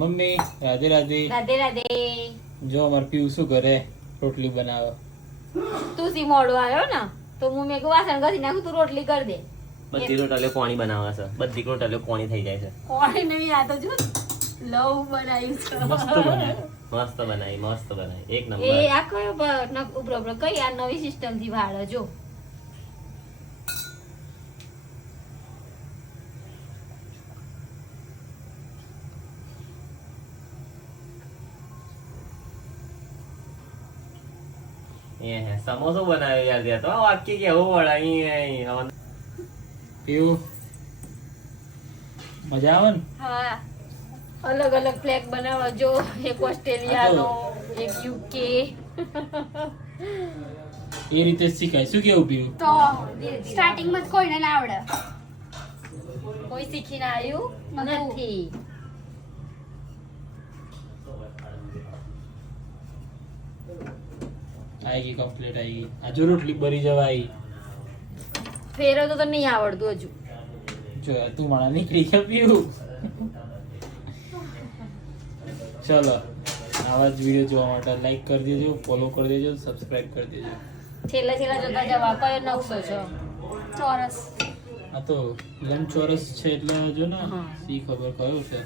Mummy Radhe Radhe. Radhe Radhe. જો અમાર પીવું શું કરે, રોટલી બનાવે. તું સી મોડો આવ્યો ને તો હું મેં કહું વાસણ ઘસી નાખું, તું રોટલી કરી દે. બધી રોટલીઓ કોણી બનાવે છે, બધી રોટલીઓ કોણી થઈ જાય છે. કોણ નહીં, આ તો જો લવ બનાવ્યું છે. મસ્ત બનાવે. મસ્ત બનાવી એક એ નંબર. આ કયો ઉભરો ઉભરો કઈ આ નવી સિસ્ટમ થી વાળો જો. સમોસો બનાવ્યો યાર ત્યાં તો વાક્ય કેવું વળાઈ પીવું મજા આવે ને. હા, અલગ અલગ ફ્લેગ બનાવવા જો, એક ઓસ્ટ્રેલિયાનો, એક યુકે. એ રીતે જ શીખાય. શું કેવું પીવું? તો સ્ટાર્ટિંગમાં કોઈને ના આવડે. કોઈ શીખીને આવ્યું નથી. આવી ગઈ કમ્પ્લીટ આવી ગઈ. હજુ રોટલી બરી જવાય. ફેરવતો તો નહીં આવડતું હજુ. જો તું માણા નીકળી ગયા પીવું. ચલો, આવા જ વિડીયો જોવા માટે લાઈક કરી દેજો, ફોલો કરી દેજો, સબસ્ક્રાઇબ કરી દેજો. છેલ્લા જોતા જવા કયો નકશો છે? ચોરસ. આ તો લંબચોરસ છે એટલે જો ને હા. સી ખબર કયો છે.